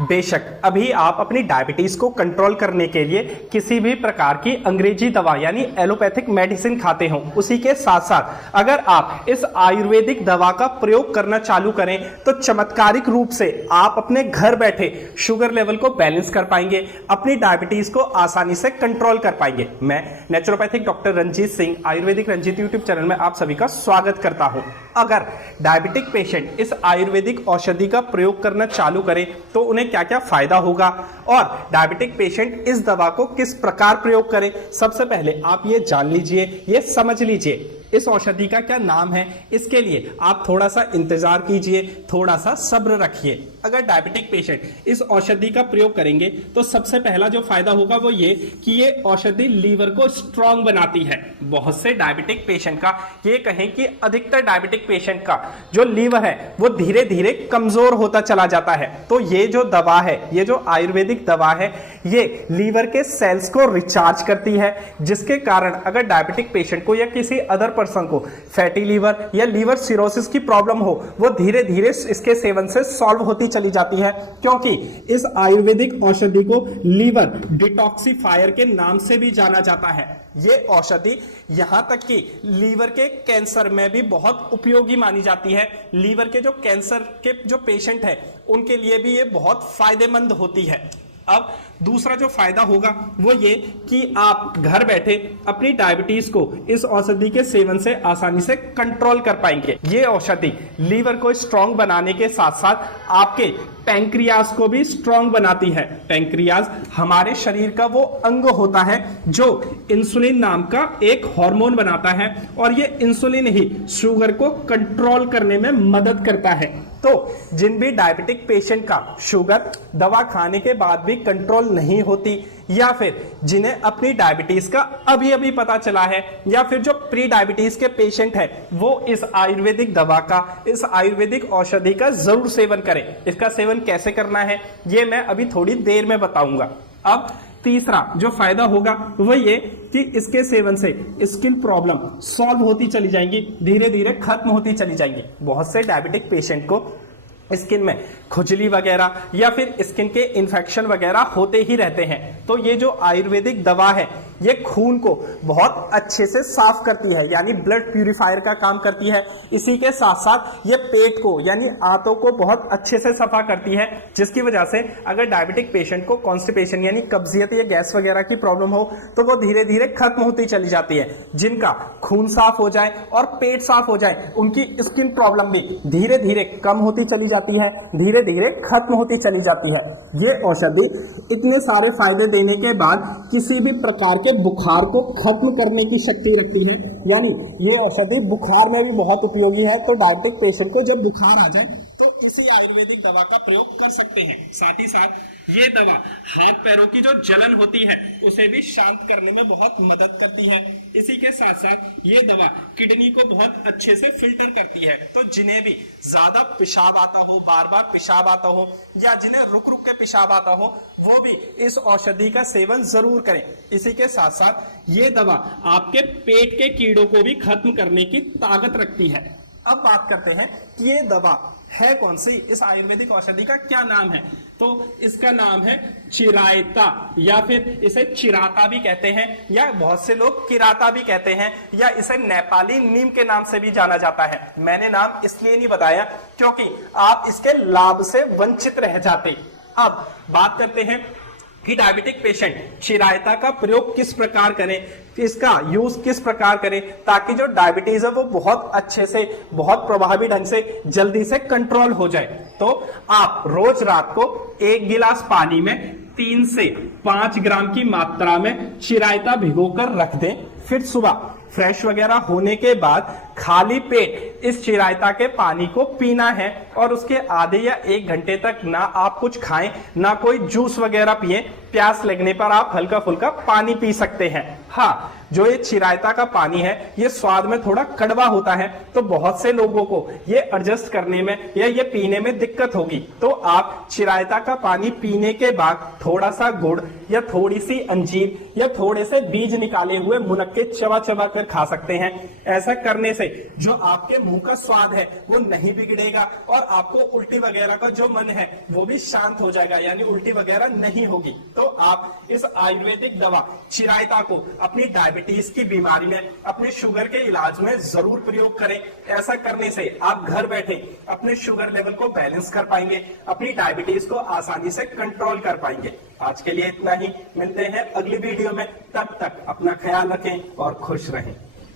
बेशक अभी आप अपनी डायबिटीज को कंट्रोल करने के लिए किसी भी प्रकार की अंग्रेजी दवा यानी एलोपैथिक मेडिसिन खाते हो, उसी के साथ साथ अगर आप इस आयुर्वेदिक दवा का प्रयोग करना चालू करें तो चमत्कारिक रूप से आप अपने घर बैठे शुगर लेवल को बैलेंस कर पाएंगे, अपनी डायबिटीज को आसानी से कंट्रोल कर पाएंगे। मैं naturopathic doctor Ranjit Singh Ayurvedic Ranjit YouTube channel में आप सभी का स्वागत करता हूं। अगर डायबिटिक पेशेंट इस आयुर्वेदिक औषधि का प्रयोग करना चालू करें तो उन्हें क्या क्या फायदा होगा और डायबिटिक पेशेंट इस दवा को किस प्रकार प्रयोग करें, सबसे पहले आप ये जान लीजिए, ये समझ लीजिए इस औषधि का क्या नाम है। इसके लिए आप थोड़ा सा इंतजार कीजिए, थोड़ा सा सब्र रखिए। अगर डायबिटिक पेशेंट इस औषधि का प्रयोग करेंगे तो सबसे पहला जो फायदा होगा वो ये कि ये औषधि लीवर को स्ट्रांग बनाती है। बहुत से डायबिटिक पेशेंट का, ये कहें कि अधिकतर डायबिटिक पेशेंट का जो लीवर है वो धीरे धीरे कमजोर होता चला जाता है। तो ये जो दवा है, ये जो आयुर्वेदिक दवा है, ये लीवर के सेल्स को रिचार्ज करती है, जिसके कारण अगर डायबिटिक पेशेंट को या किसी अदर पर्सन को फैटी लीवर या लीवर सिरोसिस की प्रॉब्लम हो, वो धीरे धीरे इसके सेवन से सॉल्व होती चली जाती है, क्योंकि इस आयुर्वेदिक औषधि को लीवर डिटॉक्सिफायर के नाम से भी जाना जाता है। ये औषधि यहां तक कि लीवर के कैंसर में भी बहुत उपयोगी मानी जाती है। लीवर के जो कैंसर के जो पेशेंट है उनके लिए भी ये बहुत फायदेमंद होती है। अब दूसरा जो फायदा होगा वो ये कि आप घर बैठे अपनी डायबिटीज को इस औषधि के सेवन से आसानी से कंट्रोल कर पाएंगे। ये औषधि लीवर को स्ट्रांग बनाने के साथ साथ आपके पैंक्रियाज को भी स्ट्रांग बनाती है। पैंक्रियाज हमारे शरीर का वो अंग होता है जो इंसुलिन नाम का एक हार्मोन बनाता है और ये इंसुलिन ही शुगर को कंट्रोल करने में मदद करता है। तो जिन भी डायबिटिक पेशेंट का शुगर दवा खाने के बाद भी कंट्रोल नहीं होती, या फिर जिन्हें अपनी डायबिटीज का अभी अभी पता चला है, या फिर जो प्री डायबिटीज के पेशेंट है, वो इस आयुर्वेदिक दवा का, इस आयुर्वेदिक औषधि का जरूर सेवन करें। इसका सेवन कैसे करना है ये मैं अभी थोड़ी देर में बताऊंगा। अब तीसरा जो फायदा होगा वो ये कि इसके सेवन से स्किन प्रॉब्लम सॉल्व होती चली जाएंगी, धीरे धीरे खत्म होती चली जाएंगी। बहुत से डायबिटिक पेशेंट को स्किन में खुजली वगैरह या फिर स्किन के इन्फेक्शन वगैरह होते ही रहते हैं। तो ये जो आयुर्वेदिक दवा है ये खून को बहुत अच्छे से साफ करती है, यानी ब्लड प्यूरिफायर का काम करती है। इसी के साथ साथ ये पेट को यानी आंतों को बहुत अच्छे से सफा करती है, जिसकी वजह से अगर डायबिटिक पेशेंट को कॉन्स्टिपेशन यानी कब्जियत या गैस वगैरह की प्रॉब्लम हो तो वो धीरे धीरे खत्म होती चली जाती है। जिनका खून साफ हो जाए और पेट साफ हो जाए, उनकी स्किन प्रॉब्लम भी धीरे धीरे कम होती चली जाती है, धीरे धीरे खत्म होती चली जाती है। ये औषधि इतने सारे फायदे देने के बाद किसी भी प्रकार के बुखार को खत्म करने की शक्ति रखती है, यानी ये औषधि बुखार में भी बहुत उपयोगी है। तो डायबिटिक पेशेंट को जब बुखार आ जाए तो इसी आयुर्वेदिक दवा का प्रयोग कर सकते हैं। साथ ही साथ ये दवा हाथ पैरों की जो जलन होती है उसे भी शांत करने में बहुत मदद करती है। इसी के साथ साथ ये दवा किडनी को बहुत अच्छे से फिल्टर करती है। तो जिन्हें भी ज्यादा पेशाब आता हो, बार बार पेशाब आता हो, या जिन्हें रुक रुक के पेशाब आता हो, वो भी इस औषधि का सेवन जरूर करें। इसी के साथ साथ ये दवा आपके पेट के कीड़ों को भी खत्म करने की ताकत रखती है। अब बात करते हैं कि ये दवा है कौन सी, इस आयुर्वेदिक औषधि का क्या नाम है। तो इसका नाम है चिरायता, या फिर इसे चिराता भी कहते हैं, या बहुत से लोग किराता भी कहते हैं, या इसे नेपाली नीम के नाम से भी जाना जाता है। मैंने नाम इसलिए नहीं बताया क्योंकि आप इसके लाभ से वंचित रह जाते। अब बात करते हैं कि डायबिटिक पेशेंट चिरायता का प्रयोग किस प्रकार करें, इसका यूज किस प्रकार करें, ताकि जो डायबिटीज है वो बहुत अच्छे से, बहुत प्रभावी ढंग से, जल्दी से कंट्रोल हो जाए। तो आप रोज रात को 1 गिलास पानी में 3 से 5 ग्राम की मात्रा में चिरायता भिगोकर रख दें। फिर सुबह फ्रेश वगैरह होने के बाद खाली पेट इस चिरायता के पानी को पीना है, और उसके आधे या 1 घंटे तक ना आप कुछ खाएं, ना कोई जूस वगैरह पिए। प्यास लगने पर आप हल्का फुल्का पानी पी सकते हैं। हाँ, जो ये चिरायता का पानी है ये स्वाद में थोड़ा कड़वा होता है, तो बहुत से लोगों को ये एडजस्ट करने में या ये पीने में दिक्कत होगी। तो आप चिरायता का पानी पीने के बाद थोड़ा सा गुड़ या थोड़ी सी अंजीर या थोड़े से बीज निकाले हुए मुनक्के चबा चबा कर खा सकते हैं। ऐसा करने से से जो आपके मुंह का स्वाद है वो नहीं बिगड़ेगा और आपको उल्टी वगैरह का जो मन है वो भी शांत हो जाएगा, यानी उल्टी वगैरह नहीं होगी। तो आप इस आयुर्वेदिक दवा चिरायता को अपनी डायबिटीज की बीमारी में, अपने शुगर के इलाज में जरूर प्रयोग करें। ऐसा करने से आप घर बैठे अपने शुगर लेवल को बैलेंस कर पाएंगे, अपनी डायबिटीज को आसानी से कंट्रोल कर पाएंगे। आज के लिए इतना ही, मिलते हैं अगली वीडियो में, तब तक अपना ख्याल रखें और खुश रहें।